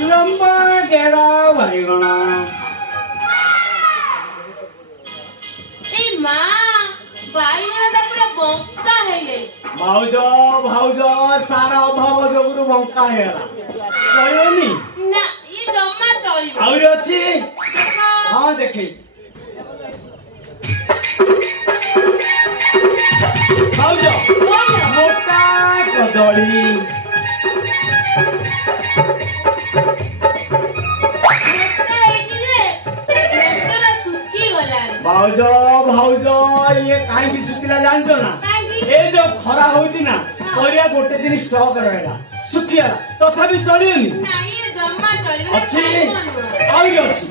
लंबा गेड़ा बाईगण ए मां बाईगणटा पूरा बंका है गई भाउज भाउज सारा अभाव जोगुरु बंका हेला चलियोनी ना ये जम्मा चलिबो आउरी अछि हां देखी भाउज मोटा कदली भाउज भाउज ये काहे सुखिला जानछो ना ए जो खरा होची ना परिया गोटे दिन स्टॉक रहेला सुखिया तथापि चलियोनी ना ये जम्मा चलिबो अछि आउरी अछि